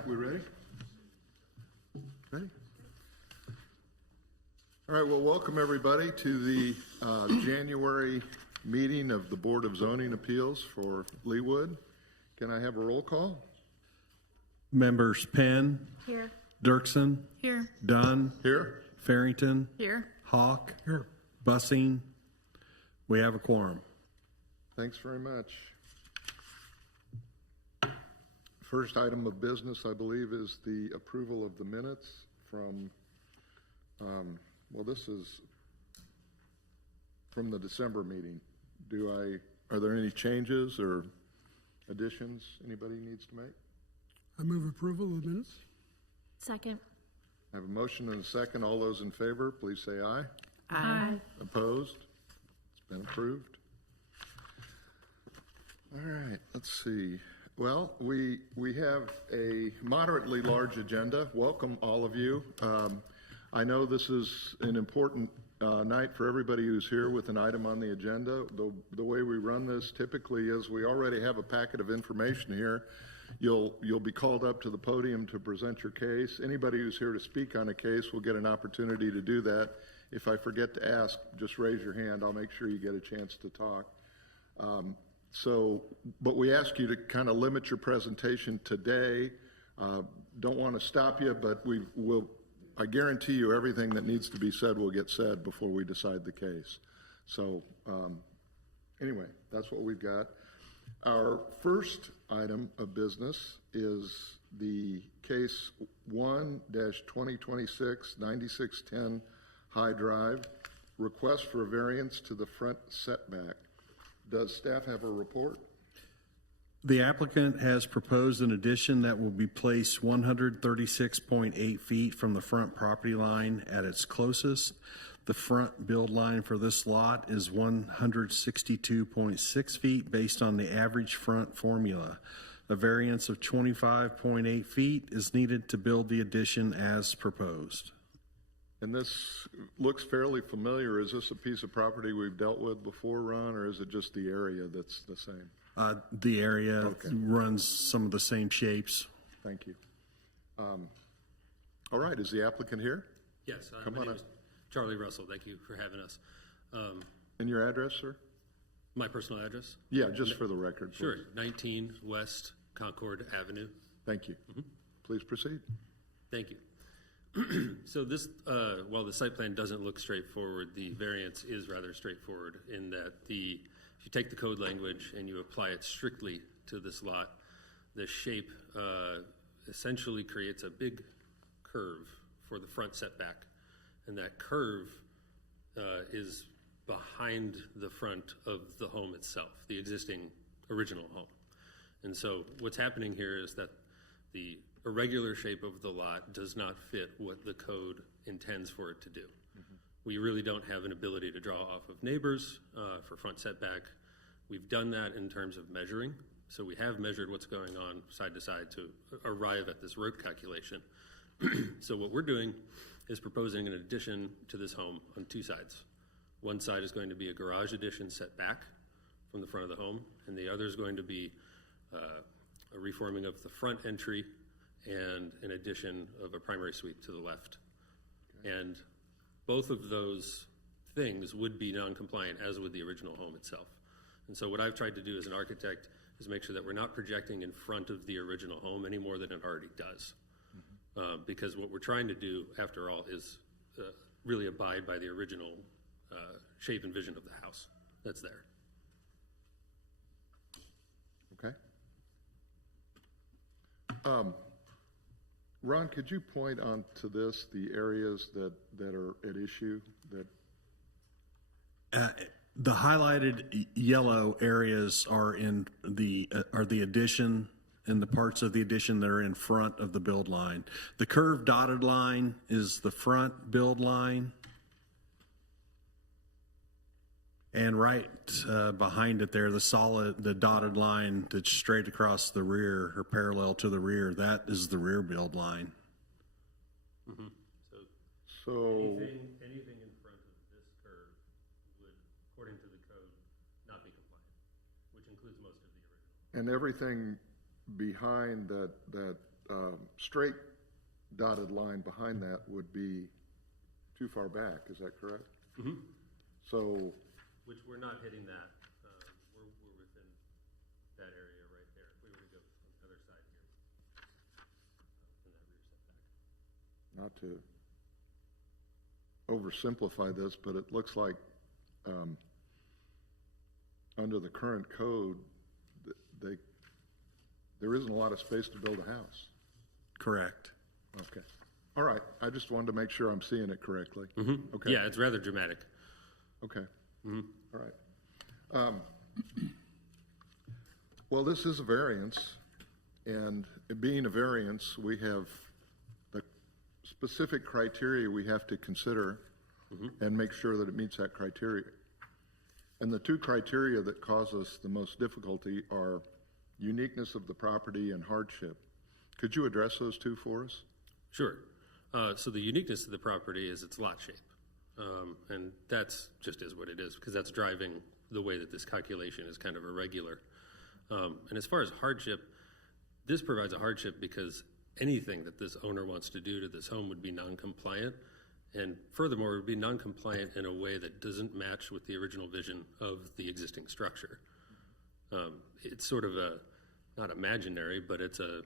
right, we ready? Ready? All right, well, welcome everybody to the January meeting of the Board of Zoning Appeals for Leawood. Can I have a roll call? Members Penn. Here. Dirksen. Here. Dunn. Here. Farrington. Here. Hawk. Here. Bussing. We have a quorum. Thanks very much. First item of business, I believe, is the approval of the minutes from, well, this is from the December meeting. Are there any changes or additions anybody needs to make? I move approval of the minutes. Second. I have a motion and a second. All those in favor, please say aye. Aye. Opposed? It's been approved. All right, let's see. Well, we have a moderately large agenda. Welcome, all of you. I know this is an important night for everybody who's here with an item on the agenda. The way we run this typically is we already have a packet of information here. You'll be called up to the podium to present your case. Anybody who's here to speak on a case will get an opportunity to do that. If I forget to ask, just raise your hand. I'll make sure you get a chance to talk. But we ask you to kind of limit your presentation today. Don't want to stop you, but I guarantee you everything that needs to be said will get said before we decide the case. So anyway, that's what we've got. Our first item of business is the case 1-2026-9610 High Drive, request for a variance to the front setback. Does staff have a report? The applicant has proposed an addition that will be placed 136.8 feet from the front property line at its closest. The front build line for this lot is 162.6 feet based on the average front formula. A variance of 25.8 feet is needed to build the addition as proposed. And this looks fairly familiar. Is this a piece of property we've dealt with before, Ron, or is it just the area that's the same? The area runs some of the same shapes. Thank you. All right, is the applicant here? Yes, Come my on name up. is Charlie Russell. Thank you for having us. And your address, sir? My personal address? Yeah, just for the record, please. Sure, 19 West Concord Avenue. Thank you. Please proceed. Thank you. So this, while the site plan doesn't look straightforward, the variance is rather straightforward in that if you take the code language and you apply it strictly to this lot, the shape essentially creates a big curve for the front setback. And that curve is behind the front of the home itself, the existing original home. And so what's happening here is that the irregular shape of the lot does not fit what the code intends for it to do. We really don't have an ability to draw off of neighbors for front setback. We've done that in terms of measuring. So we have measured what's going on side to side to arrive at this rope calculation. So what we're doing is proposing an addition to this home on two sides. One side is going to be a garage addition set back from the front of the home, and the other is going to be a reforming of the front entry and an addition of a primary suite to the left. Okay. And both of those things would be non-compliant, as would the original home itself. And so what I've tried to do as an architect is make sure that we're not projecting in front of the original home any more than it already does. Because what we're trying to do, after all, is really abide by the original shape and vision of the house that's there. Okay. Ron, could you point on to this, the areas that are at issue? The highlighted yellow areas are in the addition and the parts of the addition that are in front of the build line. The curved dotted line is the front build line. And right behind it there, the dotted line that's straight across the rear or parallel to the rear, that is the rear build line. So anything in front of this curve would, according to the code, not be compliant, which includes most of the original. and everything behind that straight dotted line behind that would be too far back, is that correct? Mm-hmm. So, Which we're not hitting that. We're within that area right there. If we were to go on the other side here, in that rear setback. not to oversimplify this, but it looks like under the current code, there isn't a lot of space to build a house. Correct. Okay. All right. I just wanted to make sure I'm seeing it correctly. Mm-hmm. Okay. Yeah, it's rather dramatic. Okay. Mm-hmm. All right. Well, this is a variance, and it being a variance, we have the specific criteria we have to consider and make sure that it meets that criteria. And the two criteria that cause us the most difficulty are uniqueness of the property and hardship. Could you address those two for us? Sure. So the uniqueness of the property is its lot shape. And that's just is what it is, because that's driving the way that this calculation is kind of irregular. And as far as hardship, this provides a hardship because anything that this owner wants to do to this home would be non-compliant. And furthermore, it would be non-compliant in a way that doesn't match with the original vision of the existing structure. It's sort of not imaginary, but it's a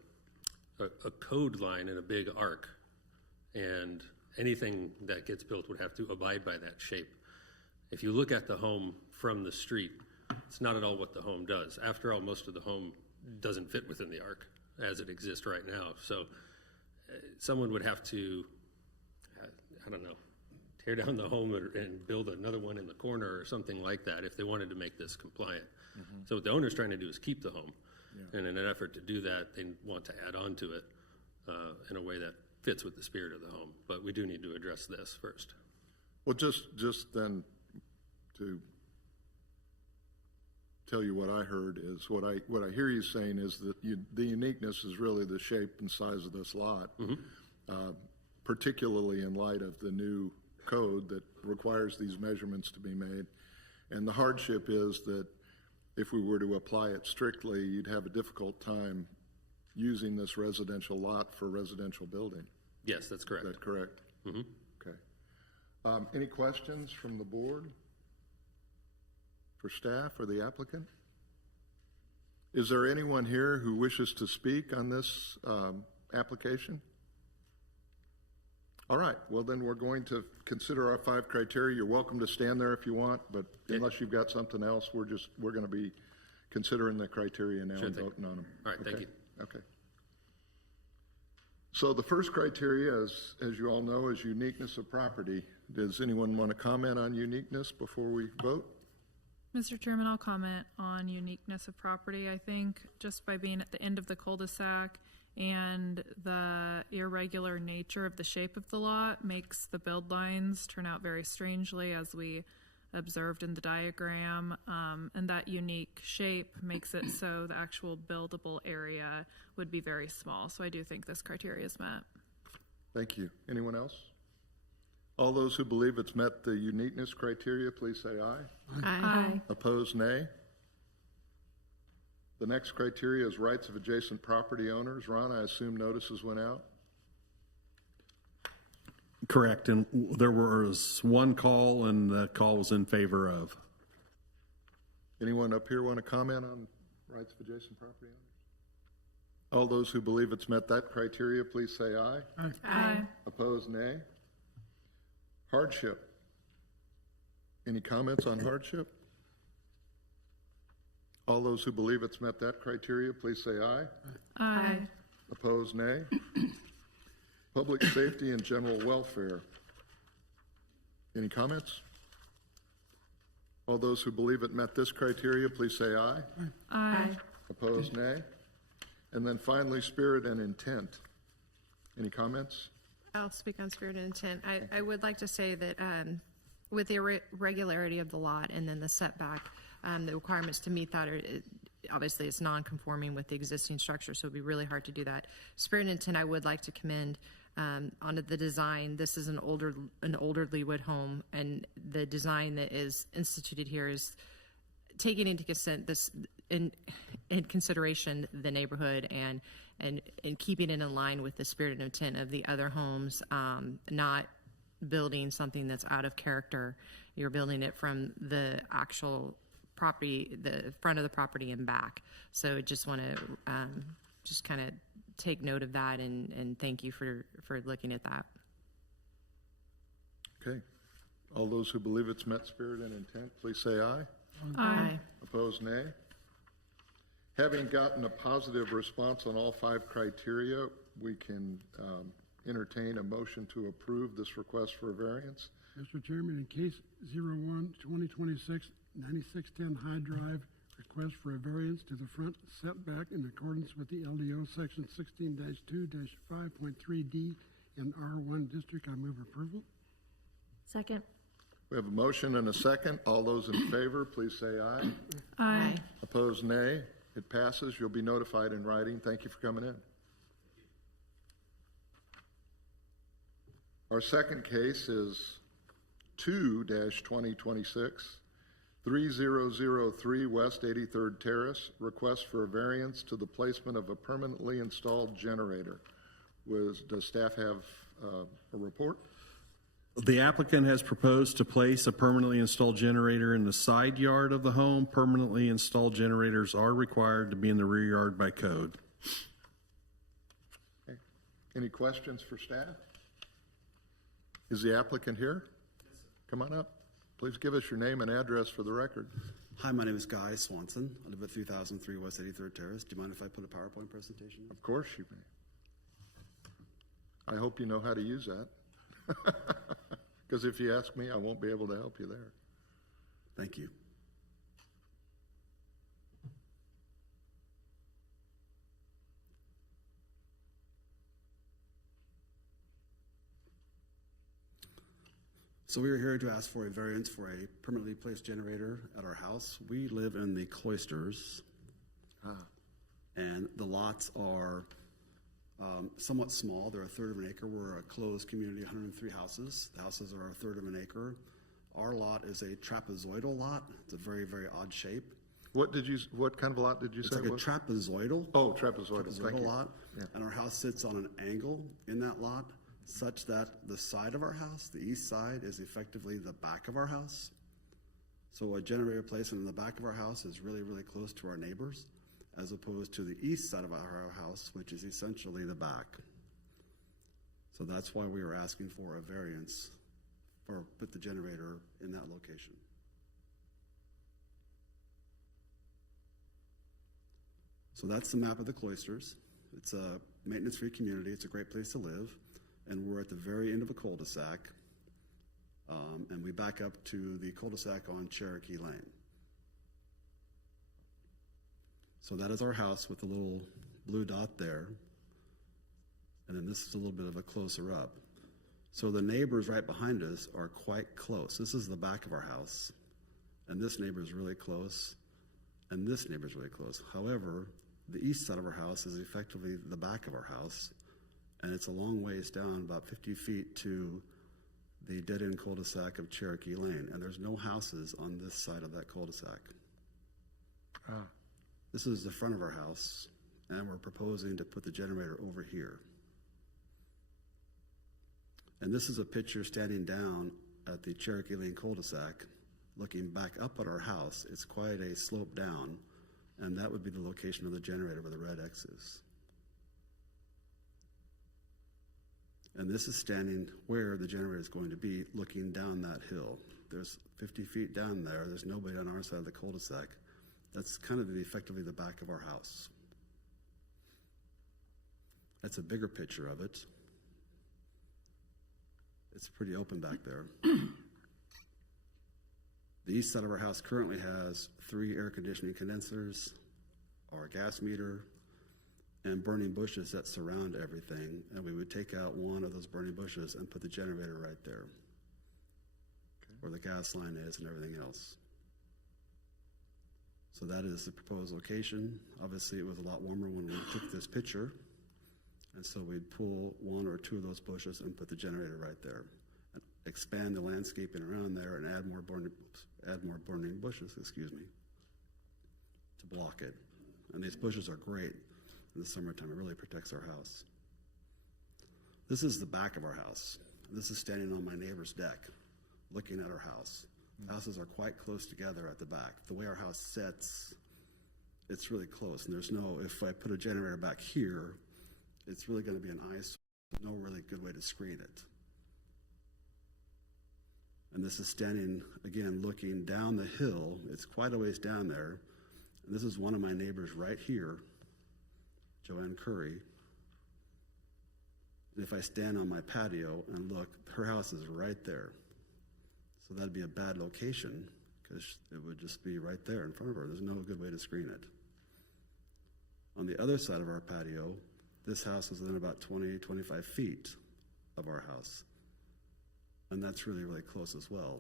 code line in a big arc. And anything that gets built would have to abide by that shape. If you look at the home from the street, it's not at all what the home does. After all, most of the home doesn't fit within the arc as it exists right now. So someone would have to, I don't know, tear down the home and build another one in the corner or something like that if they wanted to make this compliant. Mm-hmm. So what the owner's trying to do is keep the home. Yeah. And in an effort to do that, they want to add on to it in a way that fits with the spirit of the home. But we do need to address this first. Well, just then to tell you what I heard is what I hear you saying is that the uniqueness is really the shape and size of this lot, particularly in light of the new code that requires these measurements to be made. And the hardship is that if we were to apply it strictly, you'd have a difficult time using this residential lot for residential building. Yes, that's correct. Is that correct? Mm-hmm. Okay. Any questions from the board for staff or the applicant? Is there anyone here who wishes to speak on this application? All right. Well, then we're going to consider our 5 criteria. You're welcome to stand there if you want, but unless you've got something else, we're going to be considering the criteria now and voting on them. All right. Thank you. Okay. So the first criteria, as you all know, is uniqueness of property. Does anyone want to comment on uniqueness before we vote? Mr. Chairman, I'll comment on uniqueness of property. I think just by being at the end of the cul-de-sac and the irregular nature of the shape of the lot makes the build lines turn out very strangely, as we observed in the diagram, and that unique shape makes it so the actual buildable area would be very small. So I do think this criteria is met. Thank you. Anyone else? All those who believe it's met the uniqueness criteria, please say aye. Aye. Opposed, nay. The next criteria is rights of adjacent property owners. Ron, I assume notices went out? Correct. And there was one call, and the call was in favor of. Anyone up here want to comment on rights of adjacent property owners? All those who believe it's met that criteria, please say aye. Aye. Aye. Opposed, nay. Hardship. Any comments on hardship? All those who believe it's met that criteria, please say aye. Aye. Opposed, nay. Public safety and general welfare. Any comments? All those who believe it met this criteria, please say aye. Aye. Opposed, nay. And then finally, spirit and intent. Any comments? I'll speak on spirit and intent. I would like to say that with the irregularity of the lot and then the setback, the requirements to meet that are, obviously it's non-conforming with the existing structure, so it'd be really hard to do that. Spirit and intent, I would like to commend on the design. This is an older Leawood home, and the design that is instituted here is taking into consent this in consideration the neighborhood and keeping it in line with the spirit and intent of the other homes, not building something that's out of character. You're building it from the actual property, the front of the property and back. So just want to just kind of take note of that and thank you for looking at that. Okay. All those who believe it's met spirit and intent, please say aye. Aye. Opposed, nay. Having gotten a positive response on all 5 criteria, we can entertain a motion to approve this request for a variance. Mr. Chairman, in case 01-2026, 9610 High Drive, request for a variance to the front setback in accordance with the LDO section 16-2-5.3D in R1 district. I move approval. Second. We have a motion and a second. All those in favor, please say aye. Aye. Opposed, nay. It passes. You'll be notified in writing. Thank you for coming in. Our second case is 2-2026, 3003 West 83rd Terrace, request for a variance to the placement of a permanently installed generator. Does staff have a report? The applicant has proposed to place a permanently installed generator in the side yard of the home. Permanently installed generators are required to be in the rear yard by code. Okay. Any questions for staff? Is the applicant here? Come on up. Please give us your name and address for the record. Hi, my name is Guy Swanson. I live at 3003 West 83rd Terrace. Do you mind if I put a PowerPoint presentation? Of course you may. I hope you know how to use that. Because if you ask me, I won't be able to help you there. Thank you. So we are here to ask for a variance for a permanently placed generator at our house. We live in the cloisters, and the lots are somewhat small. They're a third of an acre. We're a closed community, 103 houses. The houses are a third of an acre. Our lot is a trapezoidal lot. It's a very, very odd shape. What kind of lot did you say It's it like was? a trapezoidal. Oh, trapezoidal. Thank you. lot. Yeah. And our house sits on an angle in that lot such that the side of our house, the east side, is effectively the back of our house. So a generator placement in the back of our house is really, really close to our neighbors, as opposed to the east side of our house, which is essentially the back. So that's why we are asking for a variance or put the generator in that location. So that's the map of the cloisters. It's a maintenance-free community. It's a great place to live. And we're at the very end of a cul-de-sac. And we back up to the cul-de-sac on Cherokee Lane. So that is our house with the little blue dot there. And then this is a little bit of a closer up. So the neighbors right behind us are quite close. This is the back of our house. And this neighbor is really close. And this neighbor is really close. However, the east side of our house is effectively the back of our house. And it's a long ways down, about 50 feet to the dead-end cul-de-sac of Cherokee Lane. And there's no houses on this side of that cul-de-sac. This is the front of our house, and we're proposing to put the generator over here. And this is a picture standing down at the Cherokee Lane cul-de-sac, looking back up at our house. It's quite a slope down, and that would be the location of the generator where the red X is. And this is standing where the generator is going to be, looking down that hill. There's 50 feet down there. There's nobody on our side of the cul-de-sac. That's kind of effectively the back of our house. That's a bigger picture of it. It's pretty open back there. The east side of our house currently has 3 air conditioning condensers, our gas meter, and burning bushes that surround everything. And we would take out one of those burning bushes and put the generator right there, where the gas line is and everything else. So that is the proposed location. Obviously, it was a lot warmer when we took this picture. And so we'd pull 1 or 2 of those bushes and put the generator right there. And expand the landscaping around there and add more burning bushes, to block it. And these bushes are great in the summertime. It really protects our house. This is the back of our house. This is standing on my neighbor's deck, looking at our house. Houses are quite close together at the back. The way our house sits, it's really close. And there's no, if I put a generator back here, it's really going to be an eyesore. There's no really good way to screen it. And this is standing, again, looking down the hill. It's quite a ways down there. And this is one of my neighbors right here, Joanne Curry. And if I stand on my patio and look, her house is right there. So that'd be a bad location because it would just be right there in front of her. There's no good way to screen it. On the other side of our patio, this house is within about 20, 25 feet of our house. And that's really, really close as well.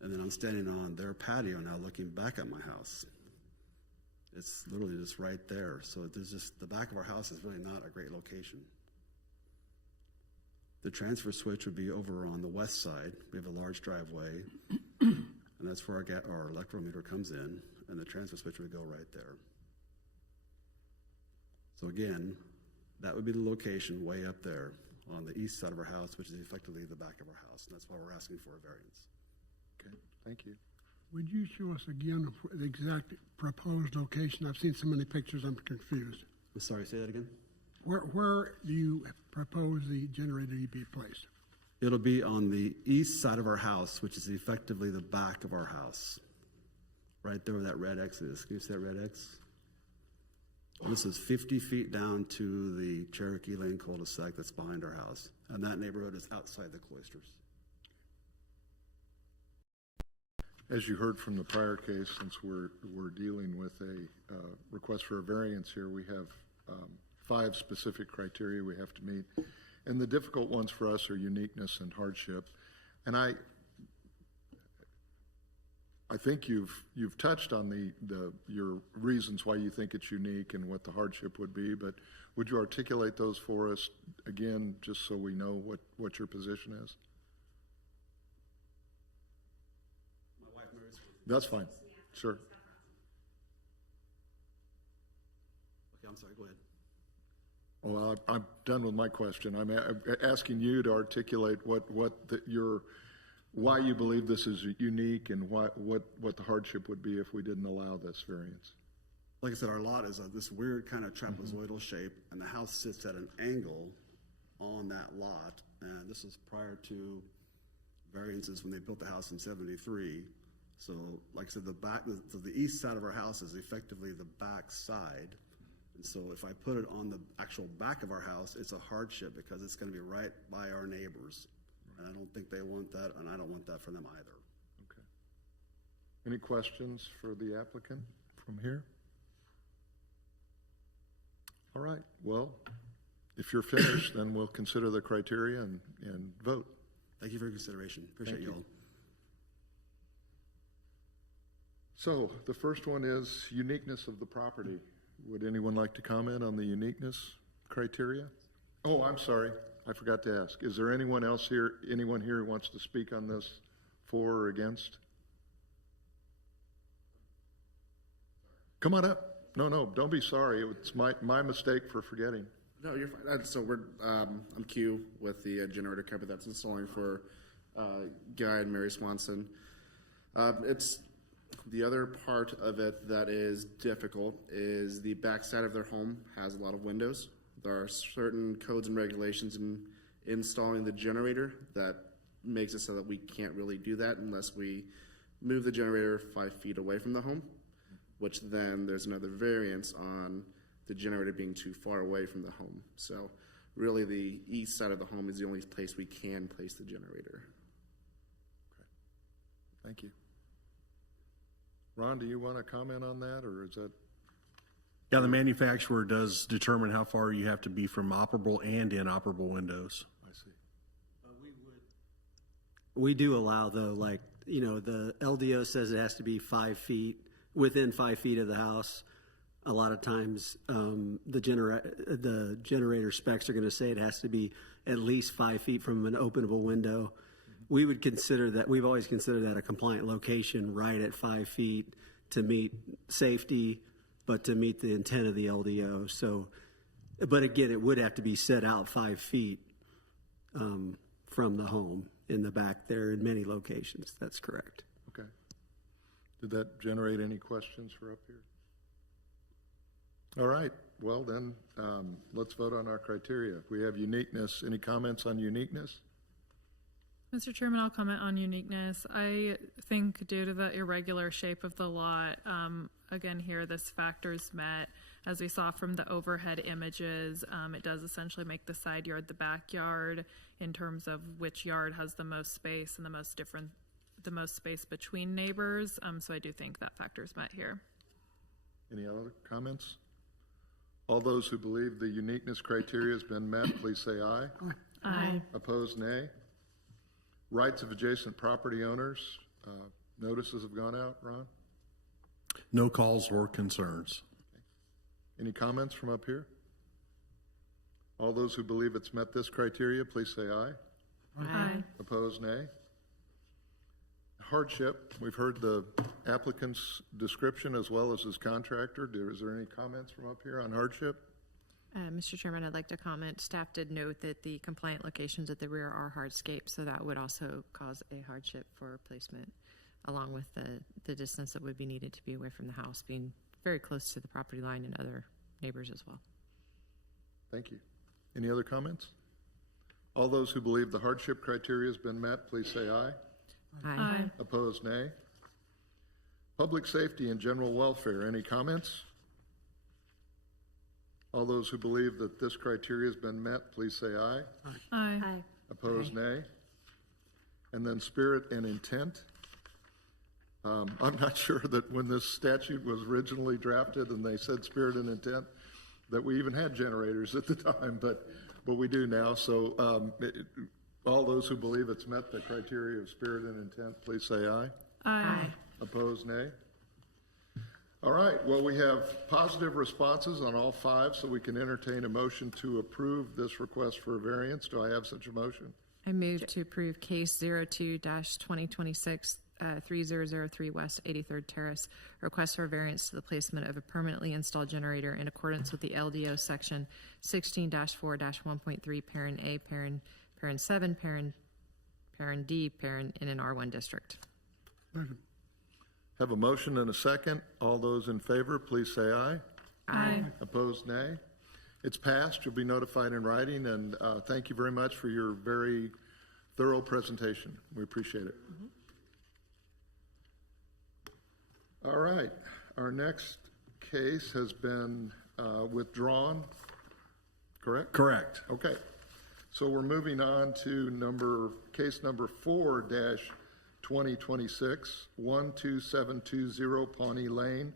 And then I'm standing on their patio now looking back at my house. It's literally just right there. So there's just, the back of our house is really not a great location. The transfer switch would be over on the west side. We have a large driveway, and that's where our electrical meter comes in, and the transfer switch would go right there. So again, that would be the location way up there on the east side of our house, which is effectively the back of our house, and that's why we're asking for a variance. Okay, thank you. Would you show us again the exact proposed location? I've seen so many pictures, I'm confused. I'm sorry, say that again? Where do you propose the generator to be placed? It'll be on the east side of our house, which is effectively the back of our house. Right there where that red X is. Can you see that red X? This is 50 feet down to the Cherokee Lane cul-de-sac that's behind our house. And that neighborhood is outside the cloisters. As you heard from the prior case, since we're dealing with a request for a variance here, we have 5 specific criteria we have to meet. And the difficult ones for us are uniqueness and hardship. And I think you've touched on your reasons why you think it's unique and what the hardship would be, but would you articulate those for us again, just so we know what your position is? My wife marries. That's fine. Sure. Okay, I'm sorry, go ahead. Well, I'm done with my question. I'm asking you to articulate why you believe this is unique and what the hardship would be if we didn't allow this variance. Like I said, our lot is this weird kind of trapezoidal shape, and the house sits at an angle on that lot. And this is prior to variances when they built the house in '73. So, like I said, the east side of our house is effectively the back side. And so if I put it on the actual back of our house, it's a hardship because it's going to be right by our neighbors. And I don't think they want that, and I don't want that for them either. Okay. Any questions for the applicant from here? All right. Well, if you're finished, then we'll consider the criteria and vote. Thank you for your consideration. Appreciate you all. So the first one is uniqueness of the property. Would anyone like to comment on the uniqueness criteria? Oh, I'm sorry. I forgot to ask. Is there anyone here who wants to speak on this for or against? Come on up. No, don't be sorry. It's my mistake for forgetting. No, you're fine. So I'm Q with the generator company that's installing for Guy and Mary Swanson. It's the other part of it that is difficult is the backside of their home has a lot of windows. There are certain codes and regulations in installing the generator that makes it so that we can't really do that unless we move the generator 5 feet away from the home, which then there's another variance on the generator being too far away from the home. So really the east side of the home is the only place we can place the generator. Okay. Thank you. Ron, do you want to comment on that, or is that? Yeah, the manufacturer does determine how far you have to be from operable and inoperable windows. I see. We do allow, though, like, the LDO says it has to be 5 feet, within 5 feet of the house. A lot of times, the generator specs are going to say it has to be at least 5 feet from an openable window. We would consider that, we've always considered that a compliant location right at 5 feet to meet safety, but to meet the intent of the LDO. So, but again, it would have to be set out 5 feet from the home in the back there in many locations. That's correct. Okay. Did that generate any questions for up here? All right. Well, then, let's vote on our criteria. We have uniqueness. Any comments on uniqueness? Mr. Chairman, I'll comment on uniqueness. I think due to the irregular shape of the lot, again here, this factor is met. As we saw from the overhead images, it does essentially make the side yard the backyard in terms of which yard has the most space and the most space between neighbors. So I do think that factor is met here. Any other comments? All those who believe the uniqueness criteria has been met, please say aye. Aye. Opposed, nay. Rights of adjacent property owners, notices have gone out, Ron? No calls or concerns. Any comments from up here? All those who believe it's met this criteria, please say aye. Aye. Opposed, nay. Hardship, we've heard the applicant's description as well as his contractor. Is there any comments from up here on hardship? Mr. Chairman, I'd like to comment. Staff did note that the compliant locations at the rear are hardscape, so that would also cause a hardship for placement, along with the distance that would be needed to be away from the house, being very close to the property line and other neighbors as well. Thank you. Any other comments? All those who believe the hardship criteria has been met, please say aye. Aye. Opposed, nay. Public safety and general welfare, any comments? All those who believe that this criteria has been met, please say aye. Aye. Aye. Opposed, nay. And then spirit and intent. I'm not sure that when this statute was originally drafted and they said spirit and intent, that we even had generators at the time, but we do now. So all those who believe it's met the criteria of spirit and intent, please say aye. Aye. Opposed, nay. All right, well, we have positive responses on all 5, so we can entertain a motion to approve this request for a variance. Do I have such a motion? I move to approve case 02-2026 3003 West 83rd Terrace, request for variance to the placement of a permanently installed generator in accordance with the LDO section 16-4-1.3, parent A, parent 7, parent D, parent in an R1 district. Second. Have a motion and a second. All those in favor, please say aye. Aye. Opposed, nay. It's passed. You'll be notified in writing, and thank you very much for your very thorough presentation. We appreciate it. All right. Our next case has been withdrawn, correct? Correct. Okay. So we're moving on to case number 4-2026, 12720 Pawnee Lane.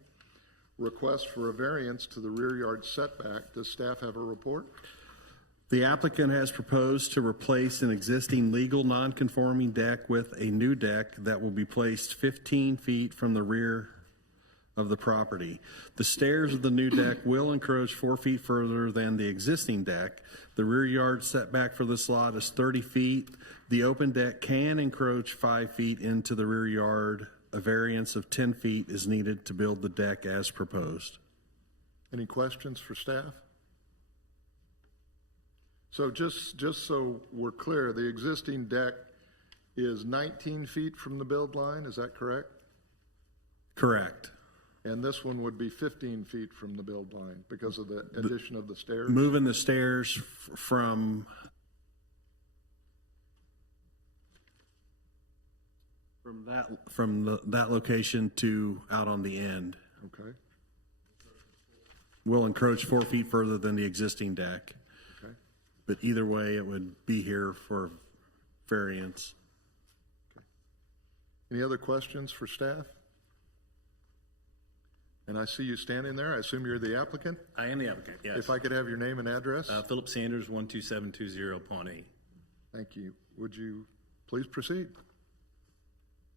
Request for a variance to the rear yard setback. Does staff have a report? The applicant has proposed to replace an existing legal non-conforming deck with a new deck that will be placed 15 feet from the rear of the property. The stairs of the new deck will encroach 4 feet further than the existing deck. The rear yard setback for this lot is 30 feet. The open deck can encroach 5 feet into the rear yard. A variance of 10 feet is needed to build the deck as proposed. Any questions for staff? So just so we're clear, the existing deck is 19 feet from the build line, is that correct? Correct. And this one would be 15 feet from the build line because of the addition of the stairs? Moving the stairs from that location to out on the end Okay, will encroach 4 feet further than the existing deck. okay. But either way, it would be here for variance. Any other questions for staff? And I see you standing there. I assume you're the applicant? I am the applicant, yes. If I could have your name and address? Philip Sanders, 12720 Pawnee. Thank you. Would you please proceed?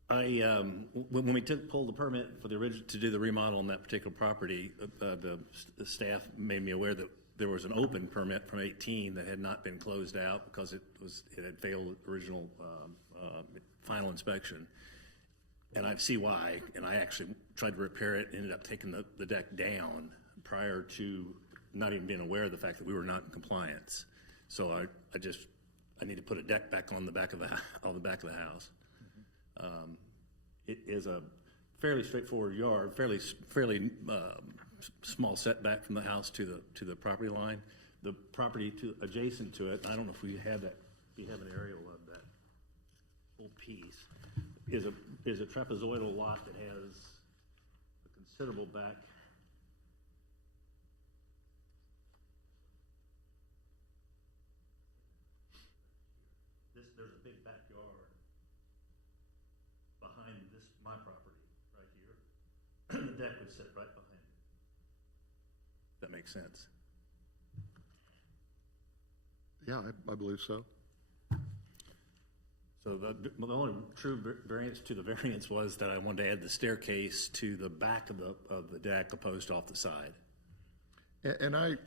When we pulled the permit for to do the remodel on that particular property, the staff made me aware that there was an open permit from 18 that had not been closed out because it had failed original final inspection. And I see why, and I actually tried to repair it, ended up taking the deck down prior to not even being aware of the fact that we were not in compliance. So I need to put a deck back on the back of the house. It is a fairly straightforward yard, fairly small setback from the house to the property line. The property adjacent to it, I don't know if we have that. If you have an aerial of that whole piece, is a trapezoidal lot that has a considerable back. There's a big backyard behind my property right here. The deck would sit right behind it. That makes sense. Yeah, I believe so. So the only true variance to the variance was that I wanted to add the staircase to the back of the deck opposed to off the side. And I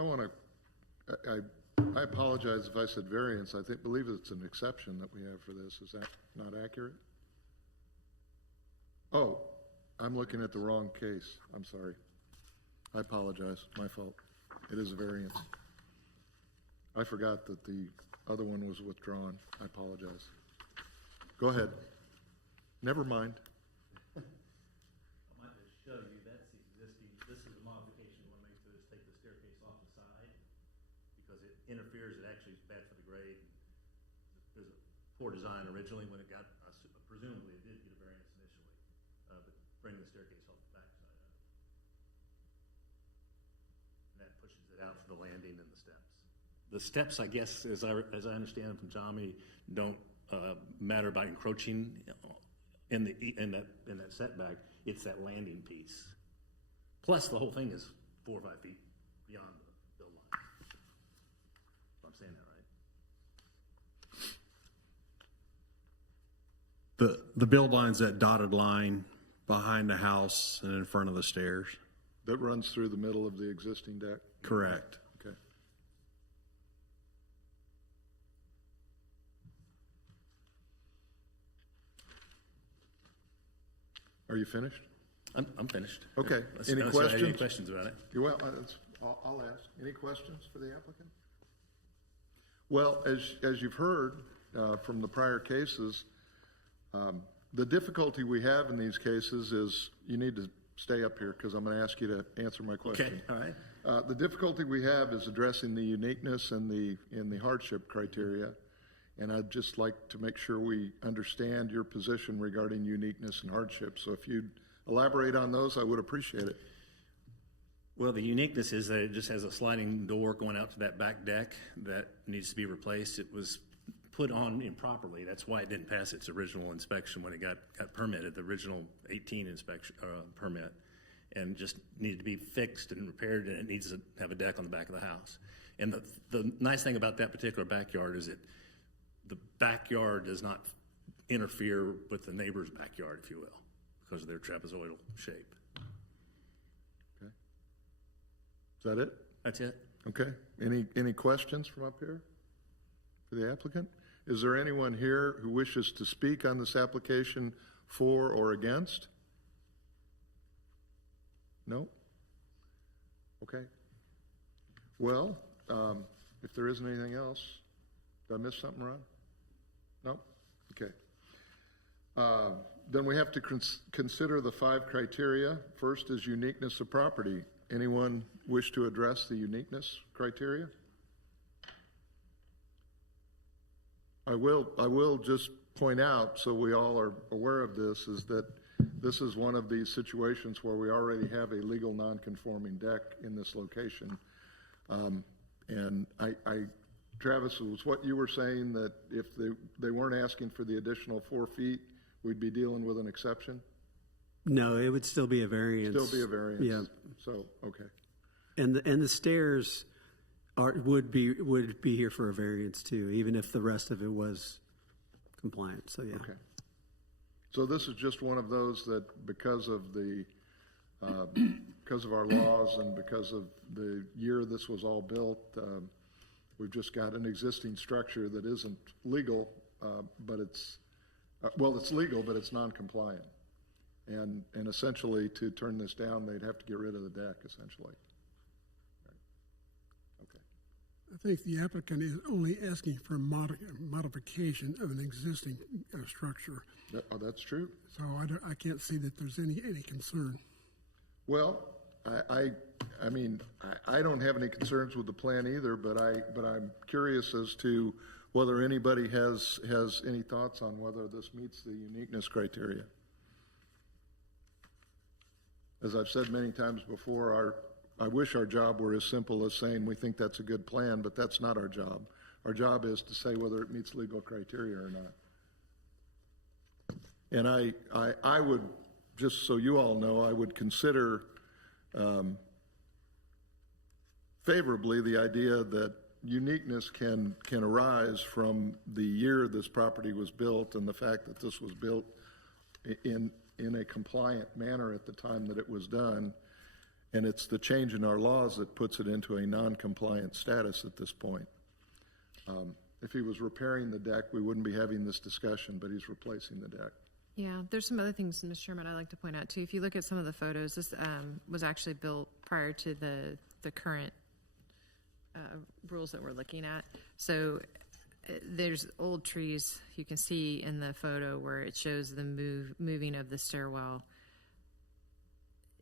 want to, I apologize if I said variance. I believe it's an exception that we have for this. Is that not accurate? Oh, I'm looking at the wrong case. I'm sorry. I apologize. My fault. It is a variance. I forgot that the other one was withdrawn. I apologize. Go ahead. Never mind. I might just show you that's the existing. This is the modification we want to make to this. Take the staircase off the side because it interferes. It actually is bad for the grade. There's a poor design originally when it got. Presumably, it did get a variance initially, but bringing the staircase off the back side of it, and that pushes it out for the landing and the steps. The steps, I guess, as I understand them from Jami, don't matter by encroaching in that setback. It's that landing piece. Plus, the whole thing is 4 or 5 feet beyond the build line. If I'm saying that right. The build line's that dotted line behind the house and in front of the stairs. That runs through the middle of the existing deck? Correct. Okay. Are you finished? I'm finished. Okay. Unless Any you have questions? Any questions about it? Well, I'll ask. Any questions for the applicant? Well, as you've heard from the prior cases, the difficulty we have in these cases is you need to stay up here because I'm going to ask you to answer my question. Okay, all right. The difficulty we have is addressing the uniqueness and the hardship criteria. And I'd just like to make sure we understand your position regarding uniqueness and hardship. So if you'd elaborate on those, I would appreciate it. Well, the uniqueness is that it just has a sliding door going out to that back deck that needs to be replaced. It was put on improperly. That's why it didn't pass its original inspection when it got permitted, the original 18 inspection permit, and just needed to be fixed and repaired, and it needs to have a deck on the back of the house. And the nice thing about that particular backyard is that the backyard does not interfere with the neighbor's backyard, if you will, because of their trapezoidal shape. Okay. Is that it? That's it. Okay. Any questions from up here for the applicant? Is there anyone here who wishes to speak on this application for or against? No? Okay. Well, if there isn't anything else, did I miss something, Ron? No? Okay. Then we have to consider the 5 criteria. First is uniqueness of property. Anyone wish to address the uniqueness criteria? I will just point out, so we all are aware of this, is that this is one of these situations where we already have a legal non-conforming deck in this location. And Travis, was what you were saying that if they weren't asking for the additional 4 feet, we'd be dealing with an exception? No, it would still be a variance. Still be a variance? Yeah. So, okay. And the stairs would be here for a variance too, even if the rest of it was compliant, so yeah. Okay. So this is just one of those that because of our laws and because of the year this was all built, we've just got an existing structure that isn't legal, but it's legal, but it's non-compliant. And essentially, to turn this down, they'd have to get rid of the deck, essentially. Okay. I think the applicant is only asking for a modification of an existing structure. That's true. So I can't see that there's any concern. Well, I mean, I don't have any concerns with the plan either, but I'm curious as to whether anybody has any thoughts on whether this meets the uniqueness criteria. As I've said many times before, I wish our job were as simple as saying we think that's a good plan, but that's not our job. Our job is to say whether it meets legal criteria or not. And I would, just so you all know, I would consider favorably the idea that uniqueness can arise from the year this property was built and the fact that this was built in a compliant manner at the time that it was done. And it's the change in our laws that puts it into a non-compliant status at this point. If he was repairing the deck, we wouldn't be having this discussion, but he's replacing the deck. Yeah, there's some other things, Mr. Chairman, I'd like to point out too. If you look at some of the photos, this was actually built prior to the current rules that we're looking at. So there's old trees you can see in the photo where it shows the moving of the stairwell.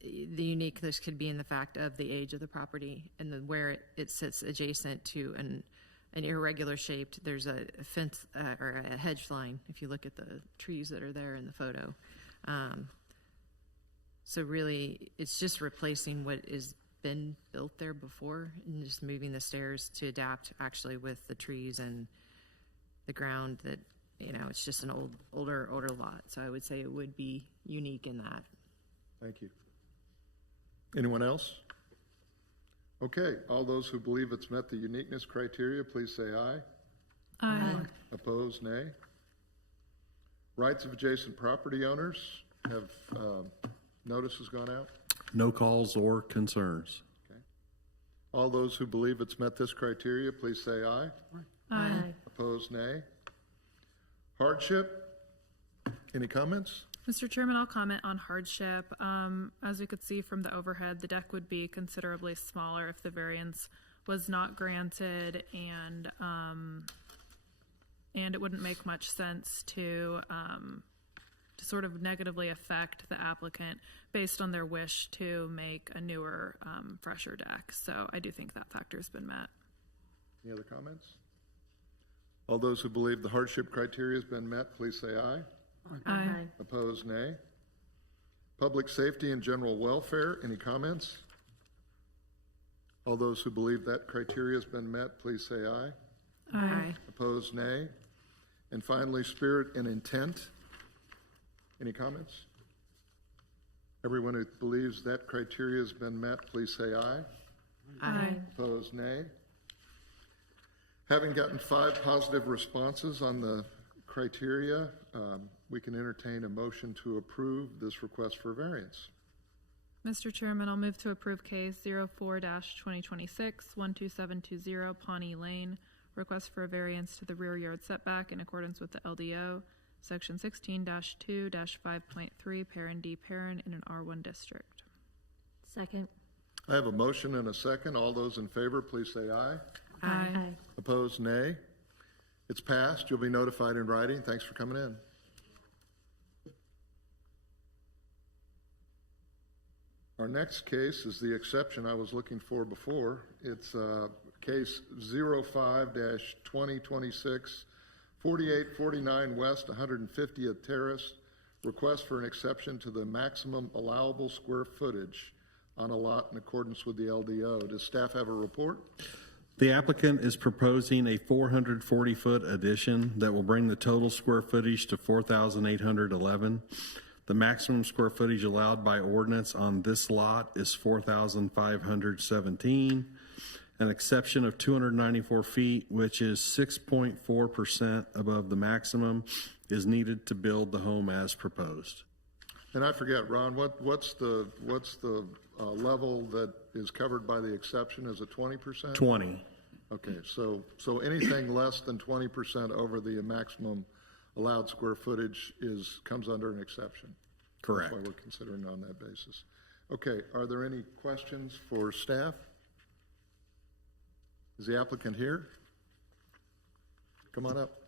The uniqueness could be in the fact of the age of the property and where it sits adjacent to an irregular shaped, there's a fence or a hedge line if you look at the trees that are there in the photo. So really, it's just replacing what has been built there before and just moving the stairs to adapt actually with the trees and the ground that, it's just an older lot. So I would say it would be unique in that. Thank you. Anyone else? Okay, all those who believe it's met the uniqueness criteria, please say aye. Aye. Opposed, nay. Rights of adjacent property owners, have notices gone out? No calls or concerns. Okay. All those who believe it's met this criteria, please say aye. Aye. Opposed, nay. Hardship, any comments? Mr. Chairman, I'll comment on hardship. As we could see from the overhead, the deck would be considerably smaller if the variance was not granted, and it wouldn't make much sense to sort of negatively affect the applicant based on their wish to make a newer, fresher deck. So I do think that factor has been met. Any other comments? All those who believe the hardship criteria has been met, please say aye. Aye. Opposed, nay. Public safety and general welfare, any comments? All those who believe that criteria has been met, please say aye. Aye. Opposed, nay. And finally, spirit and intent, any comments? Everyone who believes that criteria has been met, please say aye. Aye. Opposed, nay. Having gotten 5 positive responses on the criteria, we can entertain a motion to approve this request for variance. Mr. Chairman, I'll move to approve case 04-2026, 12720 Pawnee Lane, request for a variance to the rear yard setback in accordance with the LDO, section 16-2-5.3, parent D parent in an R1 district. Second. I have a motion and a second. All those in favor, please say aye. Aye. Opposed, nay. It's passed. You'll be notified in writing. Thanks for coming in. Our next case is the exception I was looking for before. It's case 05-2026, 4849 West 150th Terrace, request for an exception to the maximum allowable square footage on a lot in accordance with the LDO. Does staff have a report? The applicant is proposing a 440-foot addition that will bring the total square footage to 4,811. The maximum square footage allowed by ordinance on this lot is 4,517. An exception of 294 feet, which is 6.4% above the maximum, is needed to build the home as proposed. And I forget, Ron, what's the level that is covered by the exception? Is it 20%? 20. Okay, so anything less than 20% over the maximum allowed square footage comes under an exception. Correct. That's why we're considering on that basis. Okay, are there any questions for staff? Is the applicant here? Come on up.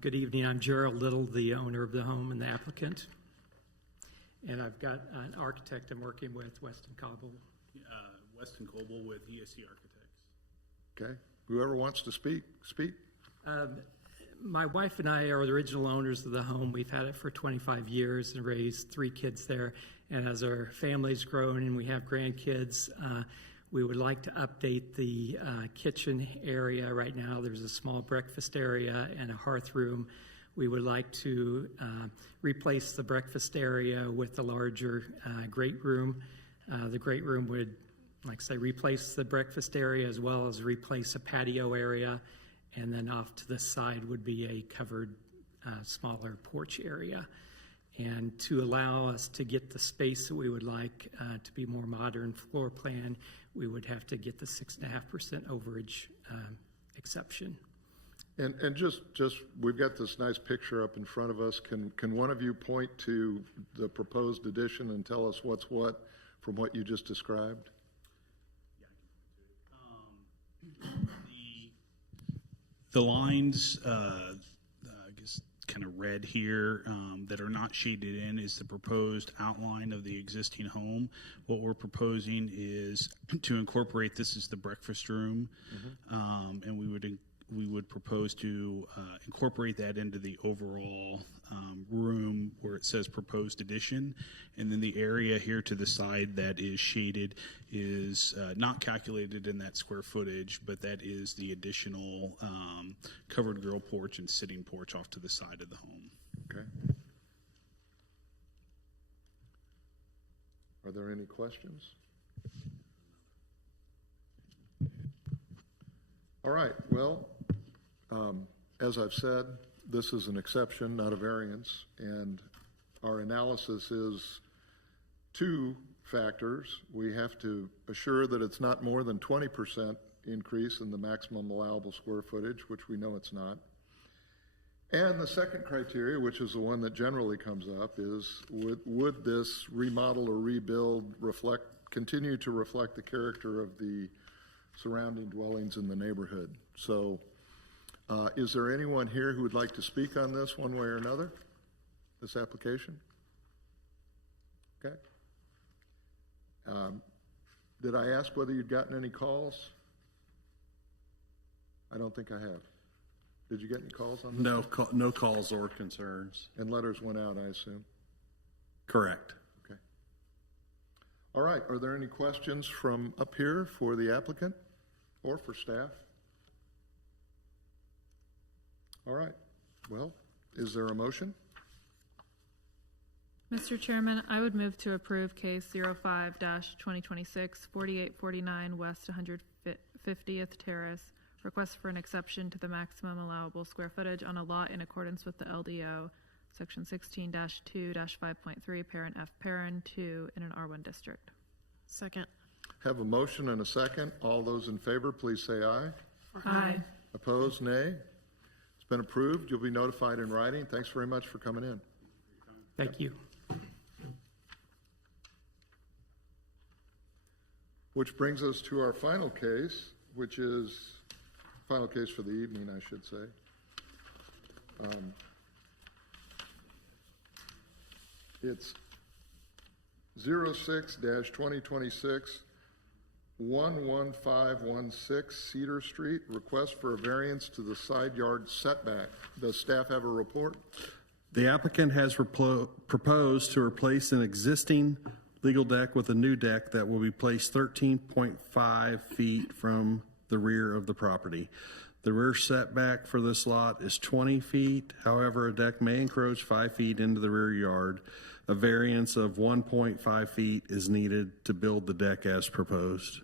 Good evening. I'm Gerald Little, the owner of the home and the applicant. And I've got an architect I'm working with, Weston Cobble. Weston Coble with ESC Architects. Okay, whoever wants to speak, speak. My wife and I are the original owners of the home. We've had it for 25 years and raised 3 kids there. And as our family's grown and we have grandkids, we would like to update the kitchen area. Right now, there's a small breakfast area and a hearth room. We would like to replace the breakfast area with a larger great room. The great room would, like I say, replace the breakfast area as well as replace a patio area. And then off to the side would be a covered smaller porch area. And to allow us to get the space that we would like to be more modern floor plan, we would have to get the 6.5% overage exception. And just we've got this nice picture up in front of us. Can one of you point to the proposed addition and tell us what's what from what you just described? The lines, I guess, kind of red here that are not shaded in is the proposed outline of the existing home. What we're proposing is to incorporate this as the breakfast room, and we would propose to incorporate that into the overall room where it says proposed addition. And then the area here to the side that is shaded is not calculated in that square footage, but that is the additional covered grill porch and sitting porch off to the side of the home. Okay. Are there any questions? All right, well, as I've said, this is an exception, not a variance, and our analysis is 2 factors. We have to assure that it's not more than 20% increase in the maximum allowable square footage, which we know it's not. And the second criteria, which is the one that generally comes up, is would this remodel or rebuild continue to reflect the character of the surrounding dwellings in the neighborhood? So is there anyone here who would like to speak on this one way or another, this application? Okay. Did I ask whether you'd gotten any calls? I don't think I have. Did you get any calls on this? No calls or concerns. And letters went out, I assume? Correct. Okay. All right, are there any questions from up here for the applicant or for staff? All right, well, is there a motion? Mr. Chairman, I would move to approve case 05-2026, 4849 West 150th Terrace, request for an exception to the maximum allowable square footage on a lot in accordance with the LDO, section 16-2-5.3, parent F, parent 2 in an R1 district. Second. Have a motion and a second. All those in favor, please say aye. Aye. Opposed, nay. It's been approved. You'll be notified in writing. Thanks very much for coming in. Thank you. Which brings us to our final case, which is final case for the evening, I should say. It's 06-2026, 11516 Cedar Street, request for a variance to the side yard setback. Does staff have a report? The applicant has proposed to replace an existing legal deck with a new deck that will be placed 13.5 feet from the rear of the property. The rear setback for this lot is 20 feet. However, a deck may encroach 5 feet into the rear yard. A variance of 1.5 feet is needed to build the deck as proposed.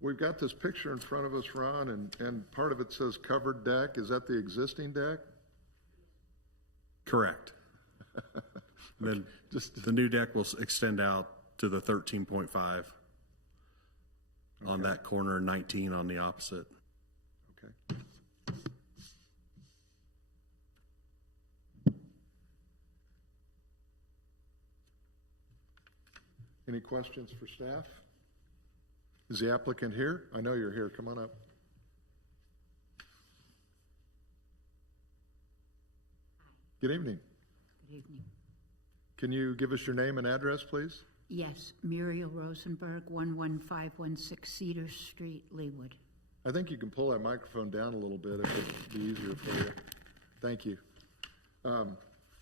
We've got this picture in front of us, Ron, and part of it says covered deck. Is that the existing deck? Correct. Then the new deck will extend out to the 13.5 on that corner, 19 on the opposite. Okay. Any questions for staff? Is the applicant here? I know you're here. Come on up. Good evening. Good evening. Can you give us your name and address, please? Yes, Muriel Rosenberg, 11516 Cedar Street, Leewood. I think you can pull that microphone down a little bit if it'd be easier for you. Thank you.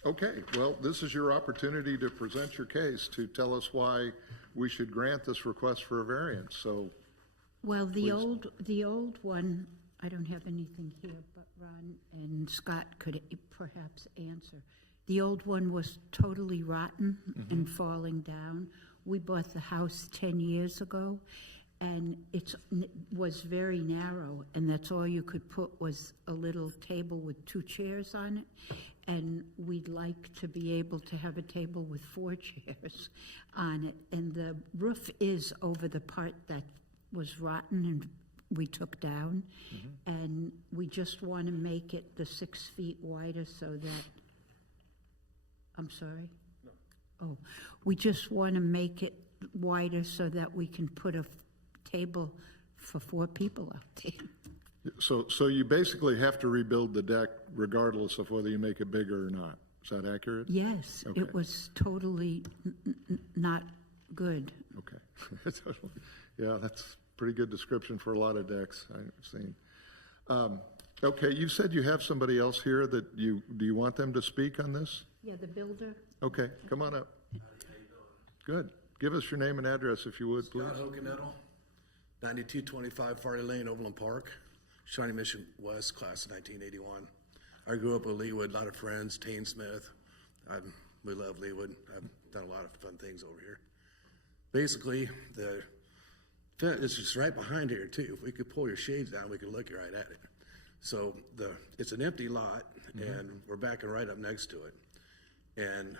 Okay, well, this is your opportunity to present your case, to tell us why we should grant this request for a variance. So, Well, Please. the old one, I don't have anything here, but Ron and Scott could perhaps answer. The old one was totally rotten and falling down. We bought the house 10 years ago, and it was very narrow, and that's all you could put was a little table with 2 chairs on it. And we'd like to be able to have a table with 4 chairs on it. And the roof is over the part that was rotten and we took down. And we just want to make it the 6 feet wider so that, I'm sorry? No. Oh, we just want to make it wider so that we can put a table for 4 people out there. so you basically have to rebuild the deck regardless of whether you make it bigger or not. Is that accurate? Yes, Okay. it was totally not good. Okay. Yeah, that's a pretty good description for a lot of decks I've seen. Okay, you said you have somebody else here that do you want them to speak on this? Yeah, the builder. Okay, come on up. Good. Give us your name and address if you would, please. Scott Hokenettle, 9225 Farley Lane, Overland Park, Shawnee Mission West, class of 1981. I grew up with Leewood, a lot of friends, Tane Smith. We love Leewood. I've done a lot of fun things over here. Basically, the fence is just right behind here too. If we could pull your shades down, we could look right at it. So it's an empty lot, and we're backing right up next to it. And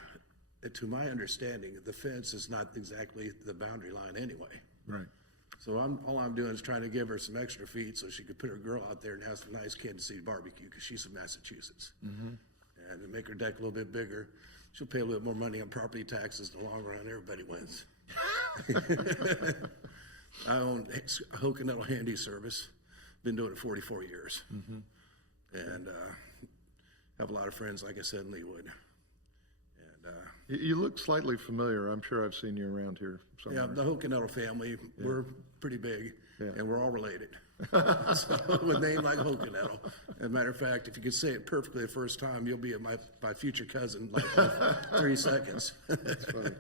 to my understanding, the fence is not exactly the boundary line anyway. Right. So all I'm doing is trying to give her some extra feet so she could put her girl out there and have some nice Kansas City barbecue because she's from Massachusetts. And to make her deck a little bit bigger, she'll pay a little bit more money on property taxes in the long run. Everybody wins. I own Hokenettle Handy Service. Been doing it 44 years. And have a lot of friends, like I said, in Leewood. And You look slightly familiar. I'm sure I've seen you around here somewhere. yeah, the Hokenettle family, we're pretty big, Yeah. and we're all related. So, with a name like Hokenettle. As a matter of fact, if you could say it perfectly the first time, you'll be my future cousin like in 3 seconds. That's funny.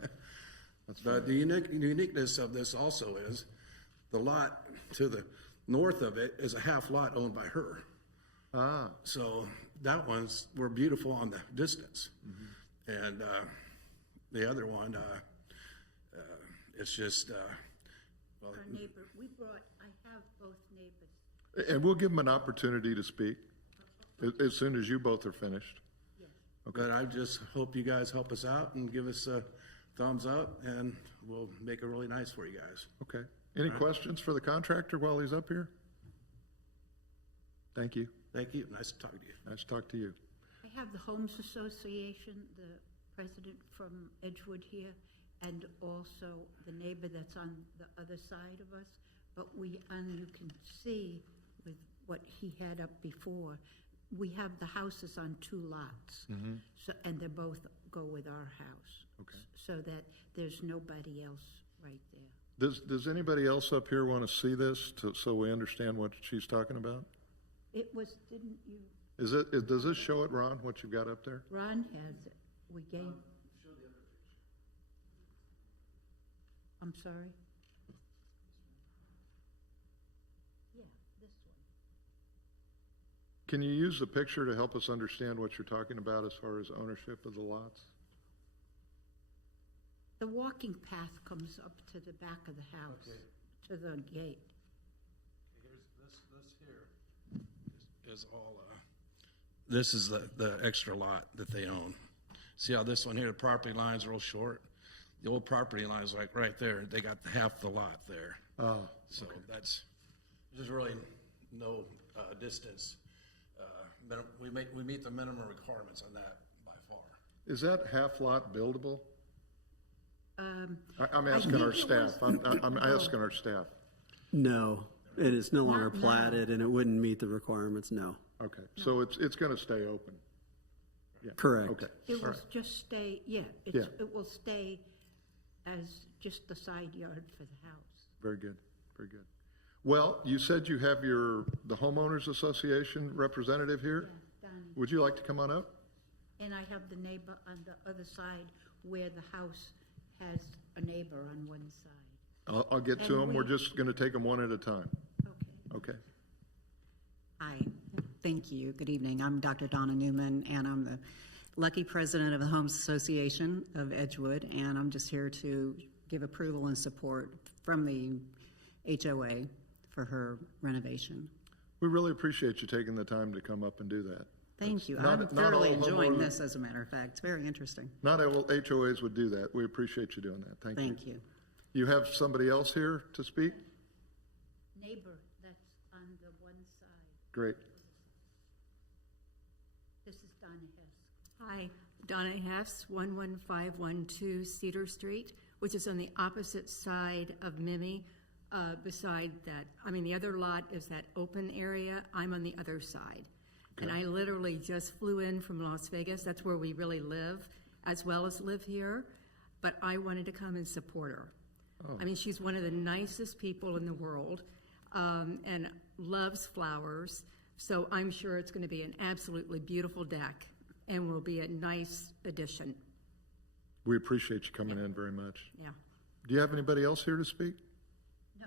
But the uniqueness of this also is the lot to the north of it is a half lot owned by her. Ah, So that one's, we're beautiful on the distance. And the other one, it's just, well, Our neighbor, I have both neighbors. and we'll give them an opportunity to speak as soon as you both are finished. but I just hope you guys help us out and give us a thumbs up, and we'll make it really nice for you guys. Okay. Any questions for the contractor while he's up here? Thank you. Thank you. Nice to talk to you. Nice to talk to you. I have the Homes Association, the president from Edgewood here, and also the neighbor that's on the other side of us. But you can see with what he had up before, we have the houses on 2 lots. So, and they both go with our house. Okay. So that there's nobody else right there. Does anybody else up here want to see this so we understand what she's talking about? It was, didn't you, Does this show it, Ron, what you've got up there? Ron has it. We gave. I'm sorry? Yeah, this one. Can you use the picture to help us understand what you're talking about as far as ownership of the lots? The walking path comes up to the back of the house, to the gate. Here's this here is all, this is the extra lot that they own. See how this one here, the property line's real short? The old property line is like right there. They got half the lot there. Oh, So there's really no distance. We meet the minimum requirements on that by far. is that half lot buildable? I'm asking our staff. I'm asking our staff. No, and it's no longer Not now. platted, and it wouldn't meet the requirements, no. Okay, so it's going to stay open. Yeah. Correct. Okay. It All will right. just stay, yeah, Yeah. it will stay as just the side yard for the house. Very good. Very good. Well, you said you have the homeowners association representative here. Donnie. Would you like to come on up? And I have the neighbor on the other side where the house has a neighbor on one side. I'll get to And them. We're we- just going to take them one at a time. Okay. Okay. Hi, thank you. Good evening. I'm Dr. Donna Newman, and I'm the lucky president of the Homes Association of Edgewood, and I'm just here to give approval and support from the HOA for her renovation. We really appreciate you taking the time to come up and do that. Thank you. Not- I'm not thoroughly all enjoying homeowners- this, as a matter of fact. It's very interesting. Not all HOAs would do that. We appreciate you doing that. Thank you. Thank you. You have somebody else here to speak? Neighbor that's on the one side. Great. This is Donna Hess. Hi, Donna Hess, 11512 Cedar Street, which is on the opposite side of Mimi. Beside that, the other lot is that open area. I'm on the other side. And I literally just flew in from Las Vegas. That's where we really live, as well as live here. But I wanted to come and support her. She's one of the nicest people in the world, and loves flowers. So I'm sure it's going to be an absolutely beautiful deck and will be a nice addition. We appreciate you coming in very much. Yeah. Do you have anybody else here to speak? No.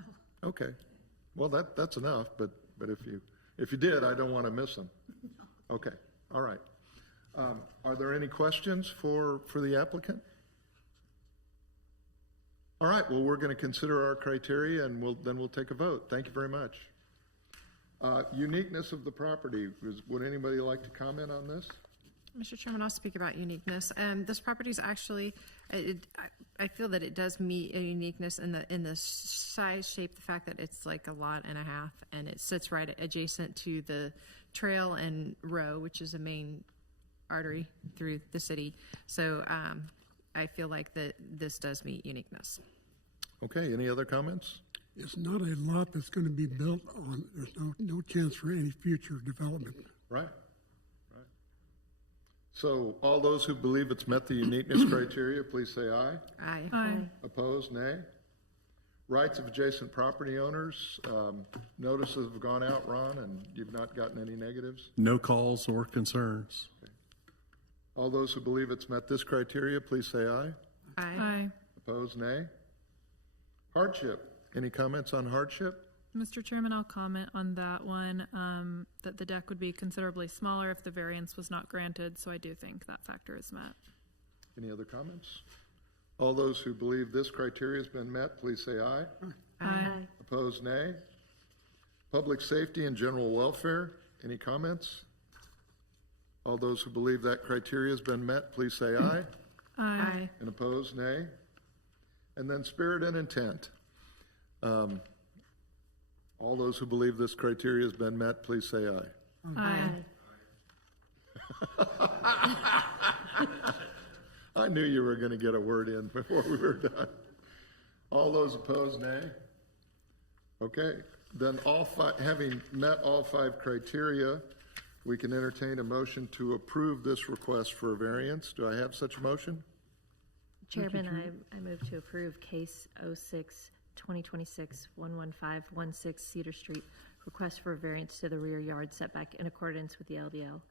Okay. Well, that's enough, but if you did, I don't want to miss them. Okay. All right. Are there any questions for the applicant? All right. Well, we're going to consider our criteria, and we'll take a vote. Thank you very much. Uniqueness of the property. Would anybody like to comment on this? Mr. Chairman, I'll speak about uniqueness. This property is actually, I feel that it does meet a uniqueness in the size, shape, the fact that it's like a lot and a half, and it sits right adjacent to the trail and row, which is a main artery through the city. So I feel like that this does meet uniqueness. Okay. Any other comments? It's not a lot that's going to be built on. There's no chance for any future development. Right. So all those who believe it's met the uniqueness criteria, please say aye. Aye. Aye. Opposed, nay. Rights of adjacent property owners, notices have gone out, Ron, and you've not gotten any negatives? No calls or concerns. All those who believe it's met this criteria, please say aye. Aye. Opposed, nay. Hardship. Any comments on hardship? Mr. Chairman, I'll comment on that one, that the deck would be considerably smaller if the variance was not granted, so I do think that factor is met. Any other comments? All those who believe this criteria has been met, please say aye. Aye. Opposed, nay. Public safety and general welfare. Any comments? All those who believe that criteria has been met, please say aye. Aye. And opposed, nay. And then spirit and intent. All those who believe this criteria has been met, please say aye. Aye. I knew you were going to get a word in before we were done. All those opposed, nay. Okay, then having met all five criteria, we can entertain a motion to approve this request for a variance. Do I have such a motion? Chairman, I move to approve case 06-2026-11516 Cedar Street, request for a variance to the rear yard setback in accordance with the LDO,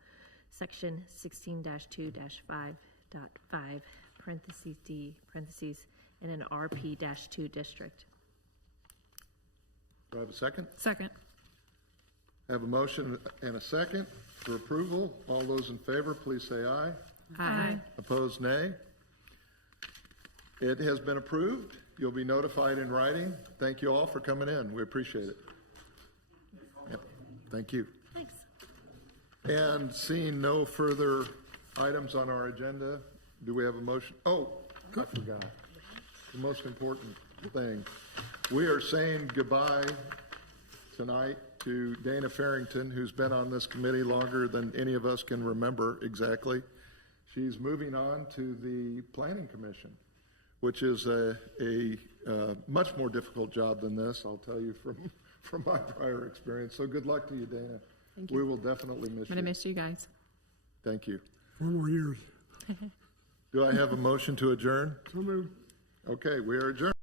section 16-2-5.5, parentheses D, parentheses, in an RP-2 district. Do I have a second? Second. I have a motion and a second for approval. All those in favor, please say aye. Aye. Opposed, nay. It has been approved. You'll be notified in writing. Thank you all for coming in. We appreciate it. Yep. Thank you. Thanks. And seeing no further items on our agenda, do we have a motion? Oh, I forgot. The most important thing. We are saying goodbye tonight to Dana Farrington, who's been on this committee longer than any of us can remember exactly. She's moving on to the Planning Commission, which is a much more difficult job than this, I'll tell you from my prior experience. So good luck to you, Dana. Thank you. We will definitely miss I'm you. gonna miss you guys. Thank you. 4 more years. Do I have a motion to adjourn? So moved. Okay, we are adjourned.